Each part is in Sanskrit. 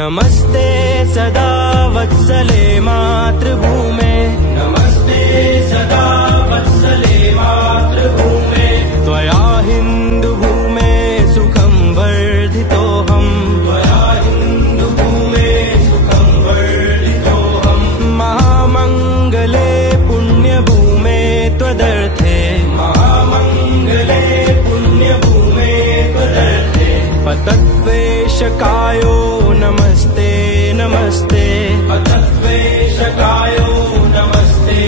नमस्ते सदा वत्सले मातृभूमे, नमस्ते सदा वत्सले मातृभूमे। त्वया हिन्दुभूमे सुखं वर्धितोऽहम्, त्वया हिन्दुभूमे सुखं वर्धितोऽहम्। महामङ्गले पुण्यभूमे त्वदर्थे, महामङ्गले पुण्यभूमे त्वदर्थे। पतद्वेषकायो नमस्ते नमस्ते, पतद्वेषकायो नमस्ते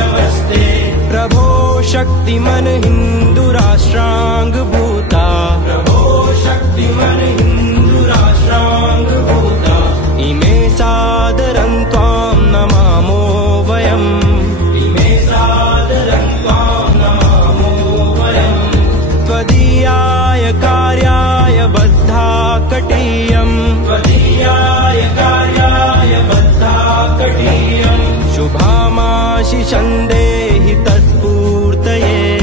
नमस्ते। प्रभो शक्तिमन हिन्दुराष्ट्राङ्गभूता, प्रभो शक्तिमन हिन्दुराष्ट्राङ्गभूता। इमे सादरं त्वां नमामो वयम्, इमे सादरं त्वां नमामो वयम्। त्वदीयाय कार्याय बद्धा कटीयम्, त्वदीयाय कार्याय बद्धा कटीयम्। शुभामाशिषं देहि तत्पूर्तये,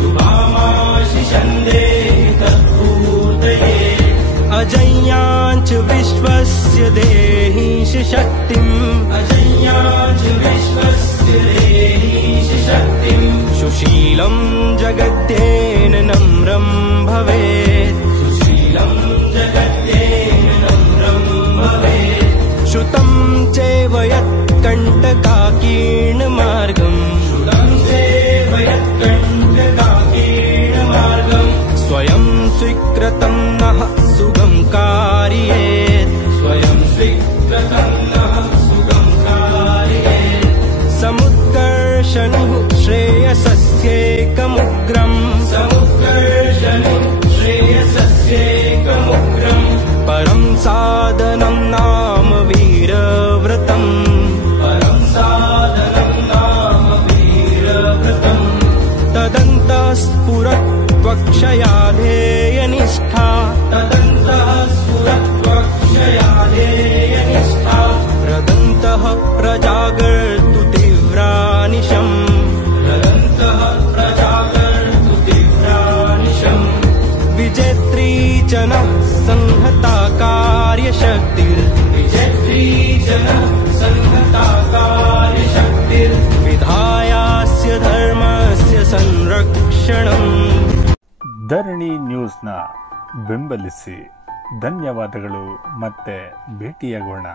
शुभामाशिषं देहि तत्पूर्तये। अजय्याञ्च विश्वस्य देहीश शक्तिम्, अजय्याञ्च विश्वस्य देहीश शक्तिम्। सुशीलं जगद्येन नम्रं भवेत्, सुशीलं जगद्येन नम्रं भवेत्। श्रुतं चैव यत्कण्टकाकीर्णमार्गम्, श्रुतं चैव यत्कण्टकाकीर्णमार्गम्। स्वयं स्वीकृतं नः सुगं कारयेत्, स्वयं स्वीकृतं नः सुगं कारयेत्। समुत्कर्षणुः श्रेयसस्यैकमुग्रम्, समुत्कर्षणुः श्रेयसस्यैकमुग्रम्। परं साधनं नाम वीरव्रतम्, परं साधनं नाम वीरव्रतम्। तदन्तः स्फुरत्वक्षयाधेयनिष्ठा, तदन्तः स्फुरत्वक्षयाधेयनिष्ठा। रदन्तः प्रजागर्तु तीव्रानिशम्, रदन्तः प्रजागर्तु तीव्रानिशम्। विजेत्री जनः संहता कार्यशक्तिर्, विजेत्री जनः संहता कार्यशक्तिर्। विधायास्य धर्मस्य संरक्षणम्। ಧರಣಿ ನ್ಯೂಸ್ನ ಬೆಂಬಲಿಸಿ. ಧನ್ಯವಾದಗಳು. ಮತ್ತೆ ಭೇಟಿಯಾಗೋಣ.